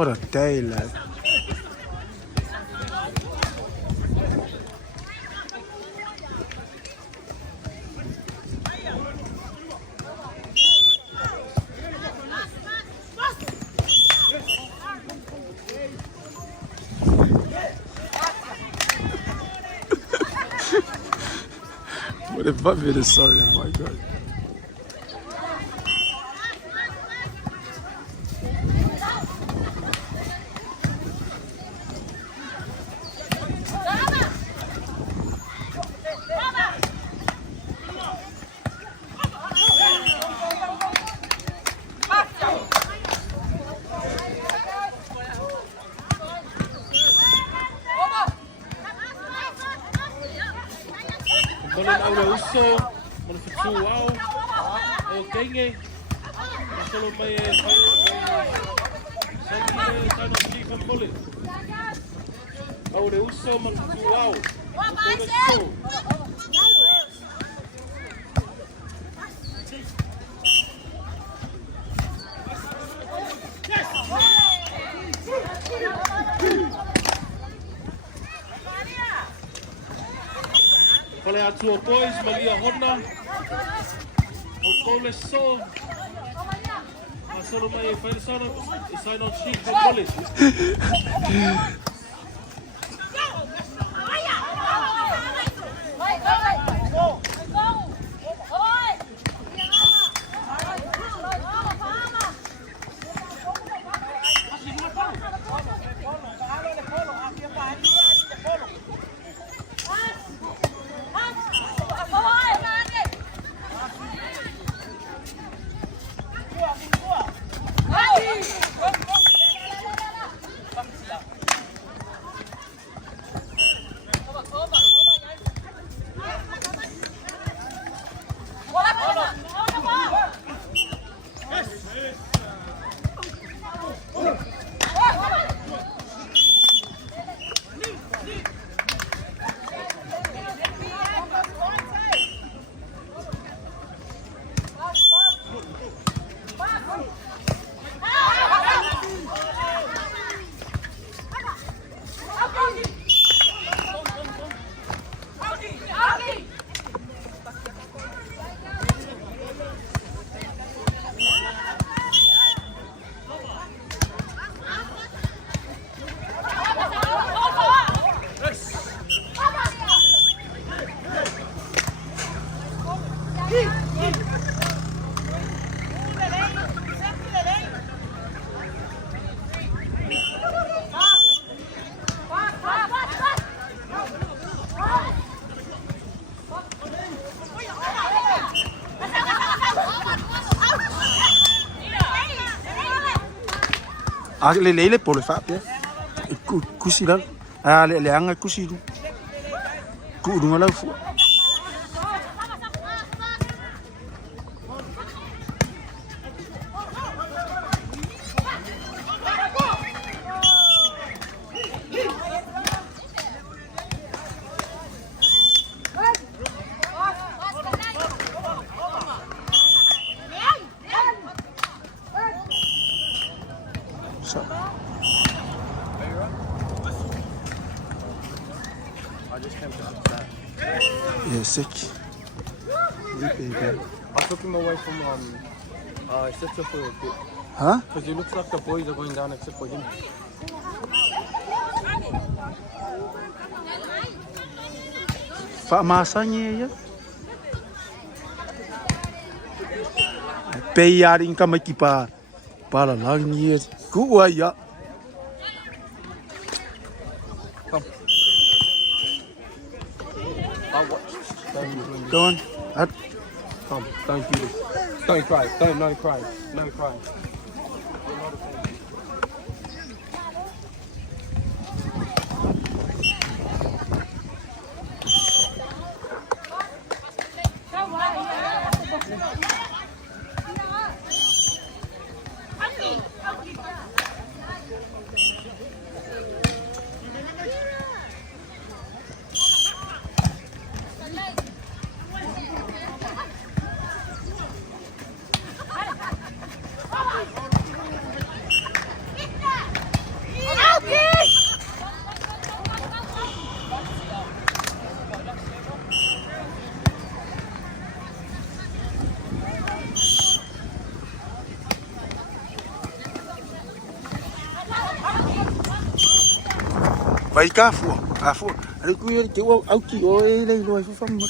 What a day, lad. What if I made a sorry, oh my god. Colin Aure Uso, mana fitu au, o kenge, na solo mai e sai no si kan Colin. Aure Uso, mana fitu au, Kole atu o boys, Malia Hona, o Kole So, a solo mai e whaeresara, e sai no si kan Colin. Le pole Fabia. Kusi lan. Le anga kusi du. Ku du ngala fu. Yeah, sick. I took him away from except for a bit. Huh? Because it looks like the boys are going down except for him. Fa masanya ya. Payar in kama kipa para lang ye. Ku ya. Come. I'll watch. Go on. Come. Don't do this. Don't cry. No cry. No cry. Vai ka fu. A fu. Ale ku ye te o au ki o e le lo ai fa mo.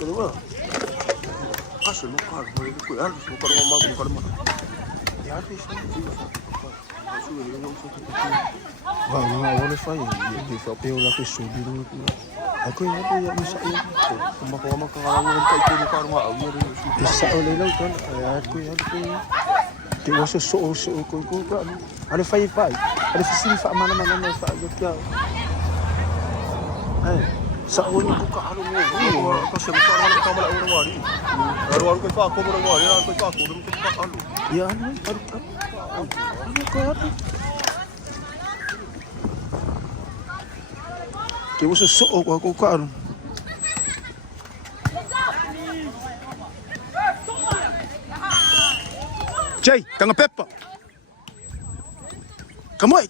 Kedua, kasih luka, boleh luka, harus luka rumah magu, luka rumah. Ya, habis ini. Sudah dia ngomong satu kali. Wah, awalnya saya di Shopee lagi sudah dulu. Aku yang apa yang bisa ini? Rumah kalau kita itu luka rumah, bisa oleh laut kan? Aku yang itu. Dia masuk so kau kan? Ada fai, ada fasilitas mana fai juga. Sa'o ni buka harum ni. Kasi buka harum ka mala orang wari. Orang ko ka ako orang wari, ako ka ako dum ka halu. Ya, ano ka? Ke uso so ko ka ano. Jay, tanga peppa. Kamoy.